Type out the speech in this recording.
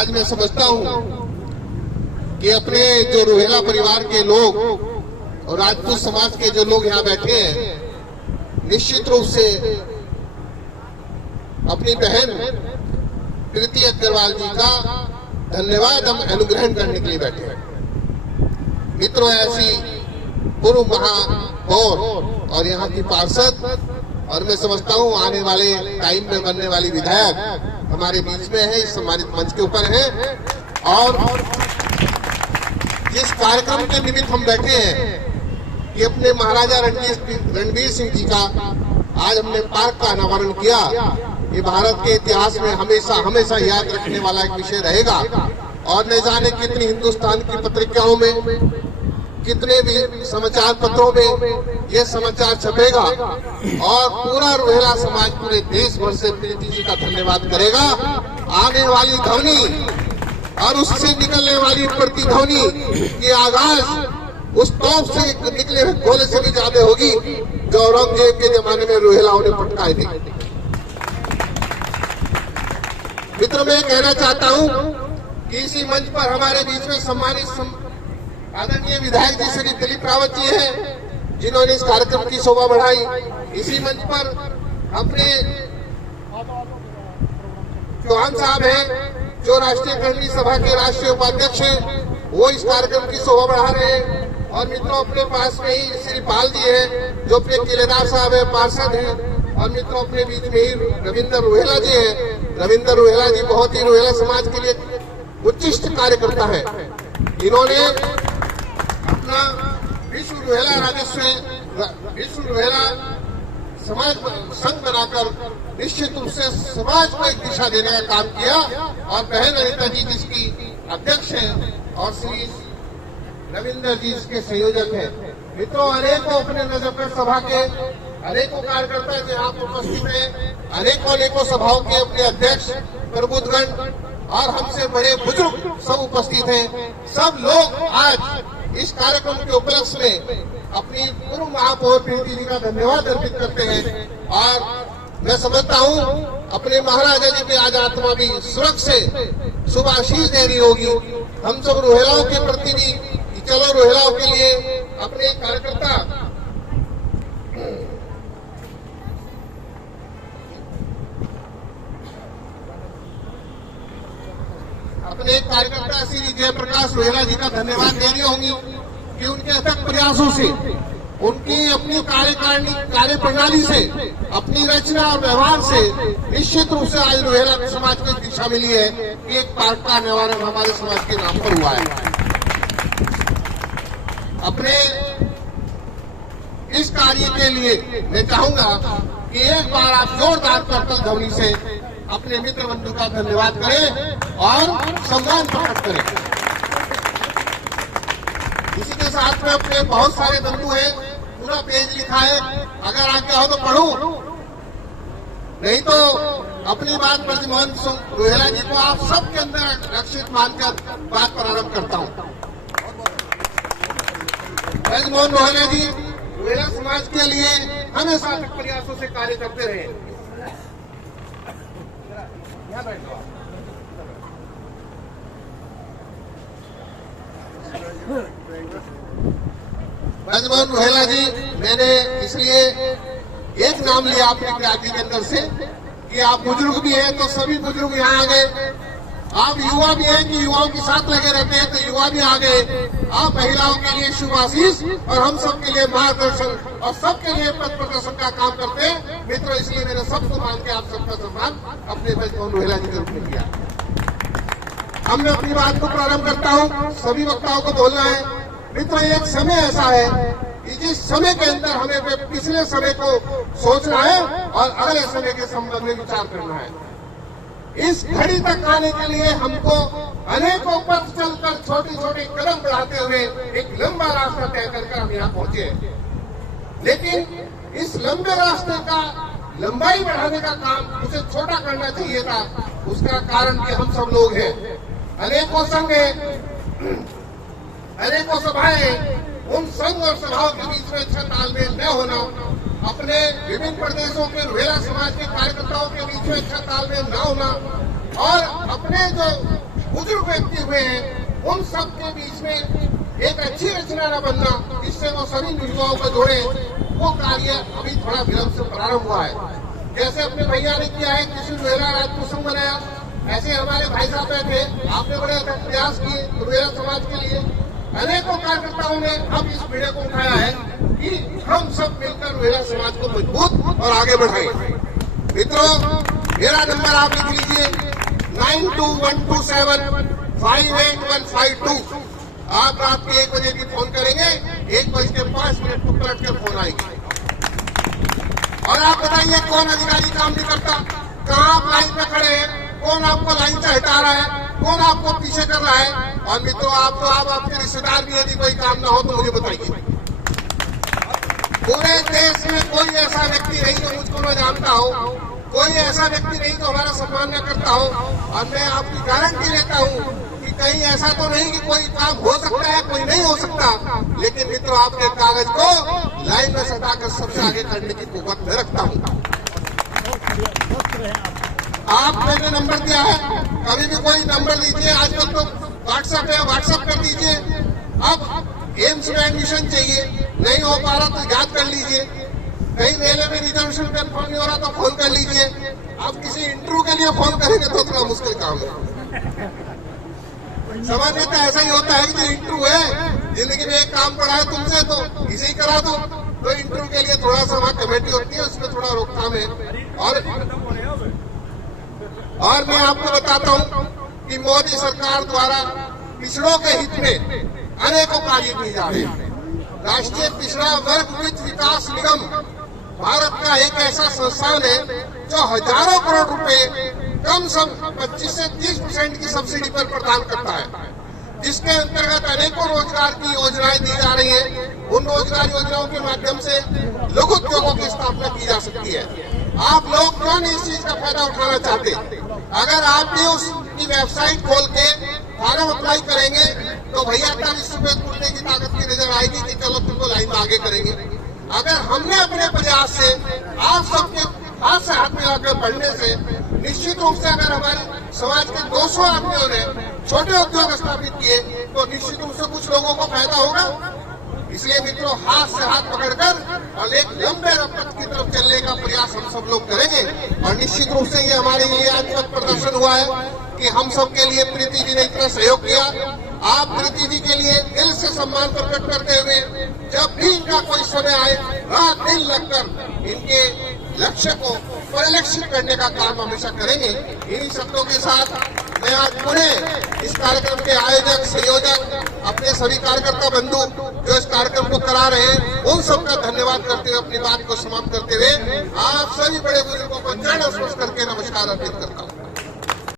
आज मैं समझता हूं कि अपने जो रोहेला परिवार के लोग और राजपूत समाज के जो लोग यहाँ बैठे हैं, निश्चित रूप से अपनी बहन प्रीति अग्रवाल जी का धन्यवाद हम अनुग्रहण करने के लिए बैठे हैं। मित्रों, ऐसी पूर्व महापौर और यहाँ की पार्षद और मैं समझता हूँ आने वाले टाइम में बनने वाली विधायक हमारे बीच में है, इस सम्मानित मंच के ऊपर है। और जिस कार्यक्रम के निमित्त हम बैठे हैं कि अपने महाराजा रणवीर सिंह जी का आज हमने पार्क का अनावरण किया, ये भारत के इतिहास में हमेशा हमेशा याद रखने वाला एक विषय रहेगा। और न जाने कितनी हिंदुस्तान की पत्रिकाओं में, कितने भी समाचार पत्रों में ये समाचार छपेगा और पूरा रोहेला समाज पूरे देश भर से प्रीति जी का धन्यवाद करेगा। आने वाली ध्वनि और उससे निकलने वाली प्रतिध्वनि की आगाज उस तोप से निकले हुए गोले से भी ज्यादा होगी जो औरंगजेब के जमाने में रोहेलाओं ने पटकाए थे। मित्रों, मैं कहना चाहता हूं कि इसी मंच पर हमारे बीच में सम्मानित आदरणीय विधायक जी श्री दिलीप रावत जी हैं, जिन्होंने इस कार्यक्रम की शोभा बढ़ाई। इसी मंच पर अपने चौहान साहब हैं, जो राष्ट्रीय कर्मणी सभा के राष्ट्रीय उपाध्यक्ष हैं, वो इस कार्यक्रम की शोभा बढ़ा रहे हैं। और मित्रों, अपने पास में ही श्री पाल जी हैं, जो अपने किलेदार साहब है, पार्षद हैं। और मित्रों, अपने बीच में ही रविंदर रोहेला जी हैं। रविंदर रोहेला जी बहुत ही रोहेला समाज के लिए उत्कृष्ट कार्यकर्ता है। इन्होंने अपना विश्व रोहेला राजस्व, विश्व रोहेला समाज संघ बनाकर निश्चित रूप से समाज को एक दिशा देने का काम किया। और बहन अनिता जी जिसकी अध्यक्ष हैं और श्री रविंदर जी इसके संयोजक हैं। मित्रों, अनेकों अपने नजर सभा के अनेकों कार्यकर्ता जो यहाँ उपस्थित हैं, अनेकों सभाओं के अपने अध्यक्ष प्रबुद्धगण और हमसे बड़े बुजुर्ग सब उपस्थित हैं। सब लोग आज इस कार्यक्रम के उपलक्ष्य में अपनी पूर्व महापौर प्रीति जी का धन्यवाद अर्पित करते हैं। और मैं समझता हूँ अपने महाराजा जी की आज आत्मा भी स्वर्ग से शुभ आशीष दे रही होगी। हम सब रोहेलाओं के प्रति भी, चलो रोहेलाओं के लिए अपने कार्यकर्ता श्री जयप्रकाश रोहेला जी का धन्यवाद दे रही होंगी कि उनके अथक प्रयासों से, उनकी अपनी कार्य प्रणाली से, अपनी रचना और व्यवहार से निश्चित रूप से आज रोहेला समाज को दिशा मिली है कि एक पार्क का निवारण हमारे समाज के नाम पर हुआ है। अपने इस कार्य के लिए मैं चाहूंगा कि एक बार आप जोरदार करतल ध्वनि से अपने मित्र बंधु का धन्यवाद करें और सम्मान प्रकट करें। इसी के साथ में अपने बहुत सारे बंधु हैं, पूरा पेज लिखा है, अगर आज्ञा हो तो पढ़ूं, नहीं तो अपनी बात ब्रजमोहन रोहेला जी को आप सबके अंदर रक्षित मानकर बात प्रारंभ करता हूं। ब्रजमोहन रोहेला जी रोहेला समाज के लिए हमेशा प्रयासों से कार्य करते रहे। ब्रजमोहन रोहेला जी, मैंने इसलिए एक नाम लिया अपने क्रांति के अंदर से कि आप बुजुर्ग भी हैं तो सभी बुजुर्ग यहाँ आ गए। आप युवा भी हैं कि युवाओं के साथ लगे रहते हैं तो युवा भी आ गए। आप महिलाओं के लिए शुभ आशीष और हम सबके लिए मार्गदर्शन और सबके लिए पथ प्रदर्शन का काम करते हैं। मित्रों, इसलिए मैंने सबको मान के आप सबका सम्मान अपने ब्रजमोहन रोहेला जी के रूप में किया। अब मैं अपनी बात को प्रारंभ करता हूँ, सभी वक्ताओं को बोलना है। मित्रों, एक समय ऐसा है कि जिस समय के अंदर हमें पिछले समय को सोचना है और अगले समय के संबंध में विचार करना है। इस घड़ी तक आने के लिए हमको अनेकों पथ चलकर छोटे छोटे कदम बढ़ाते हुए एक लंबा रास्ता तय कर हम यहाँ पहुंचे। लेकिन इस लंबे रास्ते का लंबाई बढ़ाने का काम उसे छोटा करना चाहिए था। उसका कारण कि हम सब लोग हैं, अनेकों संघ हैं, अनेकों सभाएं, उन संघ और सभाओं के बीच में अच्छा तालमेल न होना, अपने विभिन्न प्रदेशों के रोहेला समाज के कार्यकर्ताओं के बीच में अच्छा तालमेल न होना और अपने जो बुजुर्ग व्यक्ति हुए हैं, उन सब के बीच में एक अच्छी रचना न बनना, जिससे वो सभी युवाओं को जोड़े, वो कार्य अभी थोड़ा विलंब से प्रारंभ हुआ है। जैसे अपने भैया ने किया है, कृष्ण रुहेला राजपूत संघ बनाया, ऐसे हमारे भाई साहब थे, आपने बड़े प्रयास किए रुहेला समाज के लिए। अनेकों कार्यकर्ताओं ने अब इस पीढ़ी को उठाया है कि हम सब मिलकर रुहेला समाज को मजबूत और आगे बढ़ाएं। मित्रों, मेरा नंबर आप लिख लीजिए 9212758152। आप रात के 1 बजे भी फोन करेंगे, 1:05 को पलट कर फोन आएगी। और आप बताइए कौन अधिकारी काम नहीं करता, कहाँ आप लाइन पे खड़े हैं, कौन आपको लाइन से हटा रहा है, कौन आपको पीछे कर रहा है। और मित्रों, आप आपके रिश्तेदार भी यदि कोई काम ना हो तो मुझे बताइए। पूरे देश में कोई ऐसा व्यक्ति नहीं जो मुझको मैं जानता हो, कोई ऐसा व्यक्ति नहीं जो हमारा सम्मान न करता हो। और मैं आपकी गारंटी लेता हूँ कि कहीं ऐसा तो नहीं कि कोई काम हो सकता है, कोई नहीं हो सकता, लेकिन मित्रों आपके कागज को लाइन में सटाकर सबसे आगे करने की कुव्वत में रखता हूँ। आप मैंने नंबर दिया है, कभी भी कोई नंबर लीजिए, आजकल तो व्हाट्सएप है, व्हाट्सएप कर दीजिए। अब एम्स में एडमिशन चाहिए, नहीं हो पा रहा तो याद कर लीजिए। कहीं रेलवे में रिजर्वेशन कन्फर्म नहीं हो रहा तो फोन कर लीजिए। आप किसी इंटरव्यू के लिए फोन करेंगे तो थोड़ा मुश्किल काम है। सामान्यतः ऐसा ही होता है कि जो इंटरव्यू है, जिंदगी में एक काम पड़ा है तुमसे तो इसे ही करा दो, तो इंटरव्यू के लिए थोड़ा सा वहाँ कमेटी होती है, उसमें थोड़ा रोकथाम है। और मैं आपको बताता हूँ कि मोदी सरकार द्वारा पिछड़ों के हित में अनेकों कार्य किए जा रहे हैं। राष्ट्रीय पिछड़ा वर्ग वित्त विकास निगम भारत का एक ऐसा संस्थान है जो हजारों करोड़ रुपए कम से कम 25 से 30% की सब्सिडी पर प्रदान करता है, जिसके अंतर्गत अनेकों रोजगार की योजनाएं दी जा रही हैं। उन रोजगार योजनाओं के माध्यम से लघु उद्योगों की स्थापना की जा सकती है। आप लोग क्यों नहीं इस चीज का फायदा उठाना चाहते? अगर आप भी उसकी वेबसाइट खोल के फॉर्म अप्लाई करेंगे तो भैया तब इस सुबह खुलने की ताकत की नजर आएगी कि चलो तुमको लाइन में आगे करेंगे। अगर हमने अपने प्रयास से आप सबके हाथ से हाथ मिलाकर बढ़ने से निश्चित रूप से अगर हमारे समाज के 200 आदमियों ने छोटे उद्योग स्थापित किए तो निश्चित रूप से कुछ लोगों को फायदा होगा। इसलिए मित्रों, हाथ से हाथ पकड़कर और एक लंबे रफ्त की तरफ चलने का प्रयास हम सब लोग करेंगे। और निश्चित रूप से ये हमारे लिए आज तक प्रदर्शन हुआ है कि हम सब के लिए प्रीति जी ने इतना सहयोग किया। आप प्रीति जी के लिए दिल से सम्मान प्रकट करते हुए जब भी इनका कोई समय आए, रात दिन लगकर इनके लक्ष्य को परिलक्षित करने का काम हमेशा करेंगे। इन्हीं शब्दों के साथ मैं आज पुनः इस कार्यक्रम के आयोजक, संयोजक, अपने सभी कार्यकर्ता बंधु जो इस कार्यक्रम को करा रहे हैं, उन सबका धन्यवाद करते हुए अपनी बात को समाप्त करते हुए